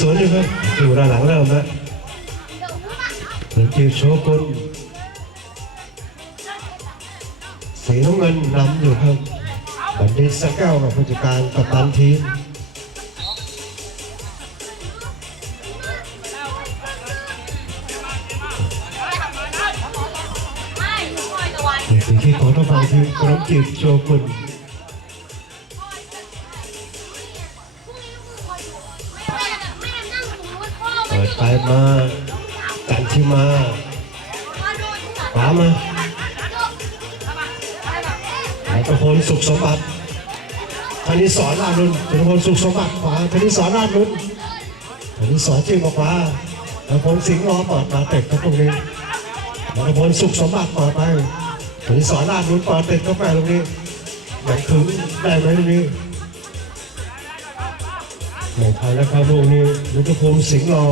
ศูนย์อยู่ครับอยู่ด้านหลังเริ่มแล้วเหมือนจีบโชกุนสีน้ำเงินนำอยู่ครับบัณฑิตสักแก้วกับผู้จัดการกัปตันทีมสีที่ของต้องฟังทีมกรมจีบโชกุน เปิดไปมากันที่มาขวามาไหนตะพลสุขสมบัติธนิสรราชนุนธนพลสุขสมบัติขวาธนิสรราชนุนธนิสรจิ้มออกมาธนพลสิงห์รอเปิดมาเตะตรงนี้ธนพลสุขสมบัติเปิดไปธนิสรราชนุนเปิดเตะเข้าไปตรงนี้อย่างถึงได้ไหมตรงนี้ไม่ทันแล้วครับลูกนี้ลุกภูมิสิงห์รอ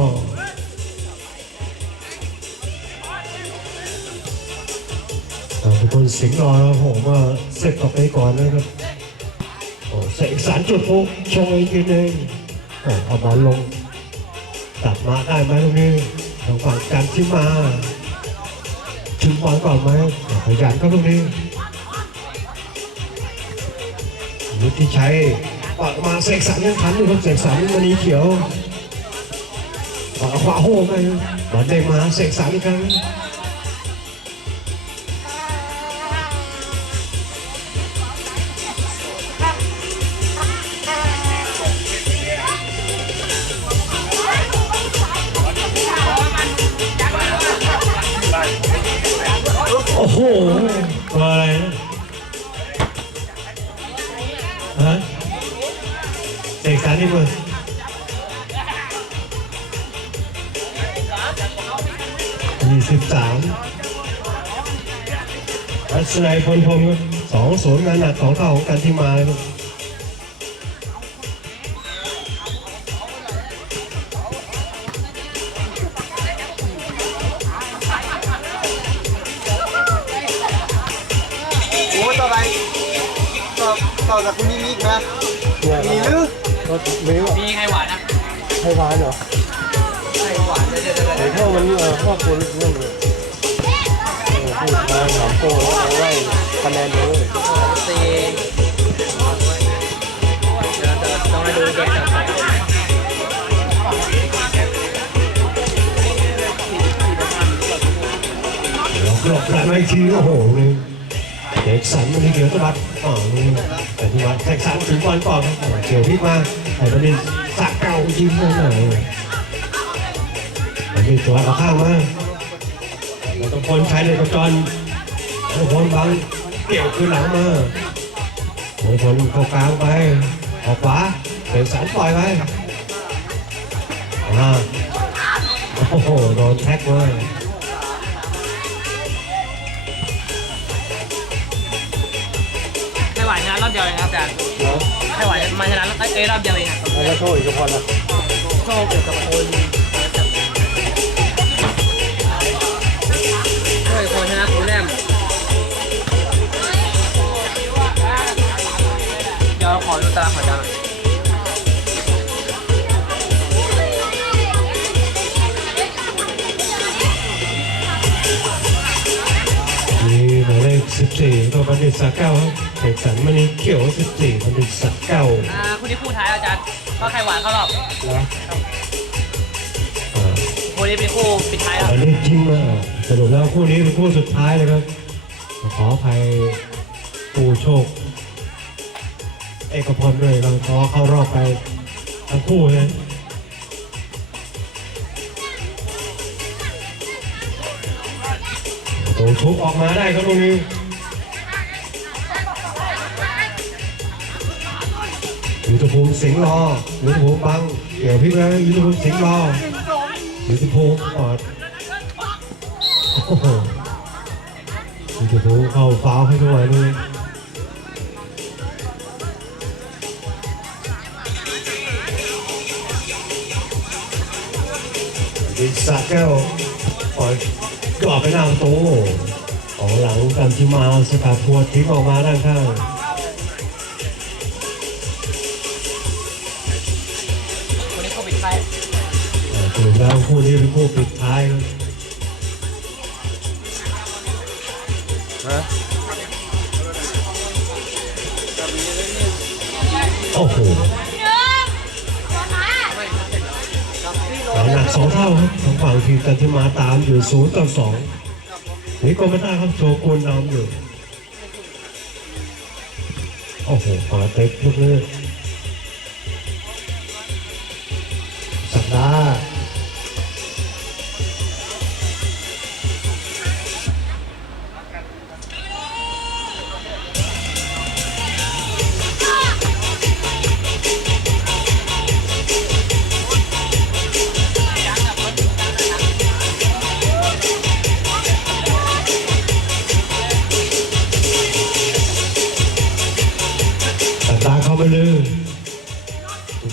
ทุกคนสิงห์รอแล้วผมาเสร็จต่อไปก่อนนะครับโอ้เสกสารจุดฟุกชว์อีกทีหนึ่งโอ้เอาบอลลงตัดมาได้ไหมตรงนี้ทางฝั่งการที่มาถึงบอลก่อนไหมขยันก็ตรงนี้วุฒิชัยปากมาเสกสรรยังทันอยู่ครับเสกสรรมันนี้เขียวขวาโค้งไปบอลเด้มาเสกสรรอีกครั้ง โอ้โหอะไรฮะเอกสารนี่มึงยี่สิบสามอัศนัยพลพรมสองศูนย์งานหนักสองเท่าของการที่มาเลย ต่อต่อจากคุณนิมิกนะมีหรือก็ไม่ว่ามีไข่หวานนะให้พานเหรอไข่หวานเดี๋ยวเดี๋ยวเดี๋ยวไอ้พวกมันเออพวกคนเรื่องเลยเออพูดมาถามโก้แล้วเอาไว้คะแนนเลยตีเดี๋ยวต้องมาดูเด็กกับสองคนหลบหลังไอ้ทีโอ้โหนี่ เด็กสันมันนี่เกี่ยวตบัดอ๋อนี่แต่ที่วัดแท็กสันถึงบอลก่อนครับเกี่ยวพลิกมาไอ้ประเด็นสักเก่ายิงเลยหน่อยประเด็นตัวเอาข้างมาเราต้องพลใช้เลยกับจอนเราพลบังเกี่ยวคืนหลังมาเราพลเข้ากลางไปออกขวาเด็กสันปล่อยไปอ่าโอ้โหโดนแท็กเลย รอบเดียวเลยครับอาจารย์ไข่หวมาชนะเอ้ยรอบเดียวเองครับแล้วโชคอีกพอนะโชคเกี่ยวกับคนช่วยคนชนะคุณแรมเดี๋ยวขอดูตารางของอาจารย์หน่อย 14ประมาณนิสาเก้าแข่งขันมณีเขียว 14ประมาณนิสาเก้าอ่าคุณนี่คู่ท้ายอาจารย์ก็ใครหวานเขาหรอกนะคู่นี้เป็นคู่ปิดท้ายแล้วอันนี้จริงมากสรุปแล้วคู่นี้เป็นคู่สุดท้ายเลยครับ ขออภัยปูโชค เอกพลด้วยเราขอเข้ารอบไปทั้งคู่นะยโอ้ทุบออกมาได้ครับตรงนี้ ยุทธภูมิสิงห์รอยุทธภูมิบังเกี่ยวพลิกแล้วยุทธภูมิสิงห์รอยุทธภูมิปอดยุทธภูมิเข้าฟาวให้ด้วยเลยดิสาแก้วปล่อยกรอบไปหน้าประตูของหลังกันที่มาสกัดทัวทิ้งออกมาด้านข้าง แล้วคู่นี้เป็นคู่ปิดท้ายครับฮะโอ้โหหนักสองเท่าครับทางฝั่งทีมกันที่มาตามอยู่ศูนย์ต่อสองนี่ก็ไม่ได้ครับโชกุนนำอยู่ โอ้โหขวาเต็กลูกนี้สัป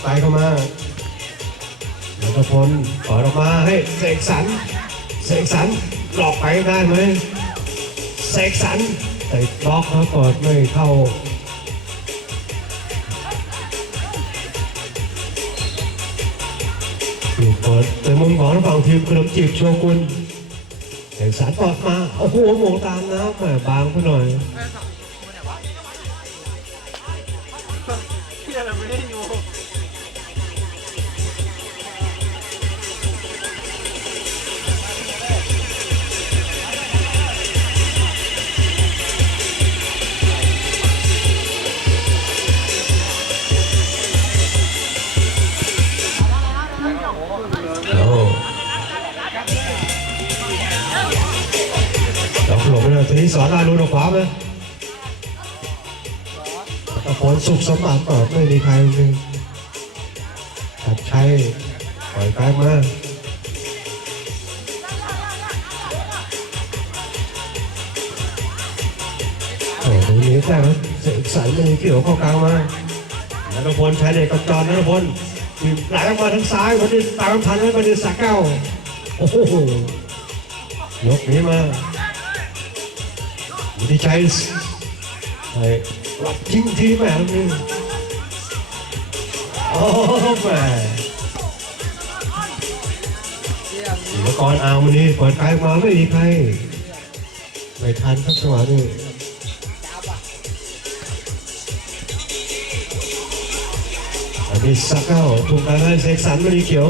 ไปเข้ามาแล้วก็พลปล่อยออกมาให้เสกสรรเสกสรรหลอกไปได้ไหมเสกสรรแต่บล็อกเขากดไม่เข้าอยู่เปิดเป็นมุมของฝั่งทีมขนมจีบโชกุนเสกสรรปอดมา โอ้โหมองตามน้ำแหมบางไปหน่อย นี้สอนอารุณออกขวาไหมตะโกนสุขสมบัติเปิดไม่มีใครเลยตัดใชัยปล่อยไปมาโอ้ดูนี้แต่แล้วเสกสรรไม่เกี่ยวเข้ากลางมานัทพลใชัยเดชกับจอนนัทพลไหลออกมาทางซ้ายวันนี้ตามทันไว้วันนี้สักเก้าโอ้โหยกนี้มา วุฒิชัยไอ้รับทิ้งทีแม่ลูกนี้โอ้แม่ศิลปกรเอามานี่เปิดไกลมาไม่มีใครไม่ทันครับจังหวะนี้อันนี้สักเก้าถูกการให้เสกสรรมณีเขียว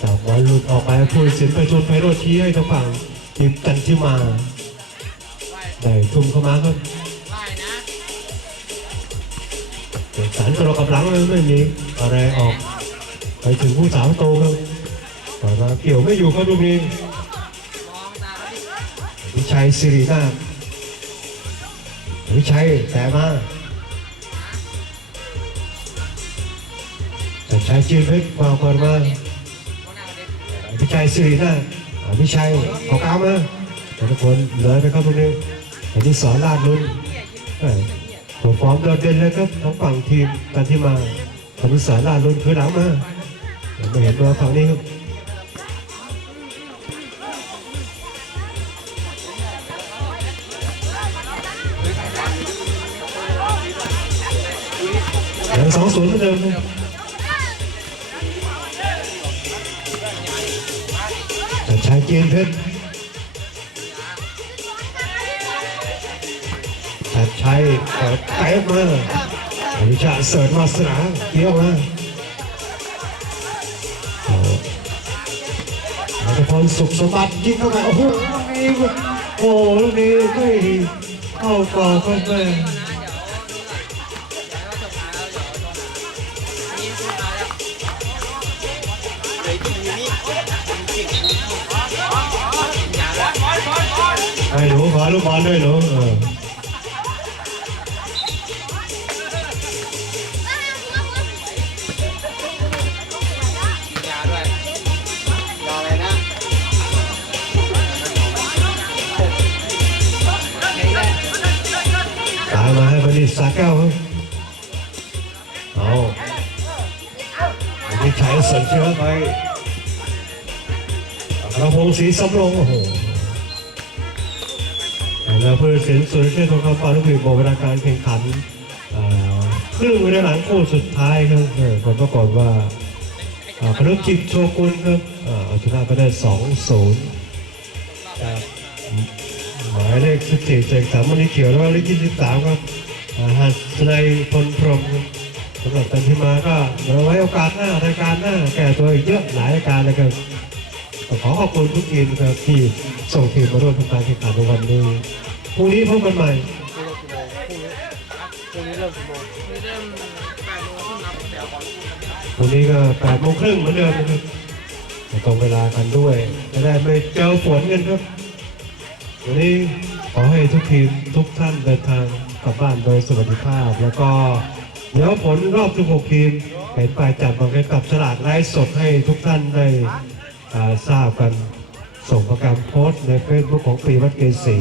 จากบอลหลุดออกไปผู้ตัดสินไปชนไพโรจน์ชี้ให้ทางฝั่งทีมกันที่มา ได้ทุ่มเข้ามาครับไล่นะสกสรตัวกับหลังไม่มีอะไรออก ไปถึงผู้สาวโตครับแต่ว่าเกี่ยวไม่อยู่ครับลูกนี้มองตาเขาดิวิชัยสิรินาวิชัยแต่มาแต่ชัยจีนเพชรวาก่อนมามองหน้าเขาดิชัยสิรินาถพิชัยขอกาวมาแต่ทุกคนเลยไปครับตรงนี้ อันนี้สอนลาดลุ้นผมฟอร์มโดดเด่นเลยครับทั้งฝั่งทีมกันที่มาอนุสารลาดลุ้นคือหลังมายังไม่เห็นตัวฝั่งนี้ครับยังสองศูนย์เหมือนเดิมครับแต่ชายเกียนเพชร แต่ชัยเปิดเตะมาอวิชาเสิร์ฟมาสนามเกี่ยวมาโอ้อัตพรสุขสมบัติยิงเข้าไปโอ้โหลูกนี้โอ้โหลูกนี้ไม่เข้ากรอบเปนเดี๋ยวเดี๋ยวจบมาแล้วเดี๋ยวโดนอันนี้ขึ้นมาแล้วเดี๋ยไอ้หนูขอลูกบอลด้วยหนู สาแก้วครับเอาอันนี้ใช้เสริมเชื้อไปกระพงศีสำโรงโอ้โหแล้วเพื่อเสียนสุรเชษฐ์ทองคำปานุพิบอกเวลาการแข่งขันครึ่งเวลาหลังคู่สุดท้ายครับเออผลปรากฏว่าพนุจิตโชกุนครับอ่าเอาชนะไปได้สองศูนย์หมายเลขสิบสี่เจกสามวันนี้เขียวแล้วก็เลขยี่สิบสามครับ หัสไนยพลพรมสำหรับการที่มาก็เดี๋ยวไว้โอกาสหน้ารายการหน้าแก่ตัวอีกเยอะหลายรายการเลยครับก็ขอขอบคุณทุกทีมครับที่ส่งทีมมาร่วมทำการแข่งขันในวันนี้พรุ่งนี้พบกันใหม่พรุ่นี้เริ่มกี่โมงนี่เริ่มแปดโมงครึ่งครับเดี๋ยวพรุ่งนี้ก็แปดโมงครึ่งเหมือนเดิมนะครับตรงเวลากันด้วยจะได้ไม่เจอฝนกันครับ วันนี้ขอให้ทุกทีมทุกท่านเดินทาง กลับบ้านโดยสวัสดิภาพ แล้วก็เดี๋ยวผลรอบทุกหกทีมเป็นไปจัดมากันกับฉลากไลฟ์สดให้ทุกท่านได้ทราบกันส่งประกาศโพสต์ในเฟซบุ๊กของปีวัดเกษี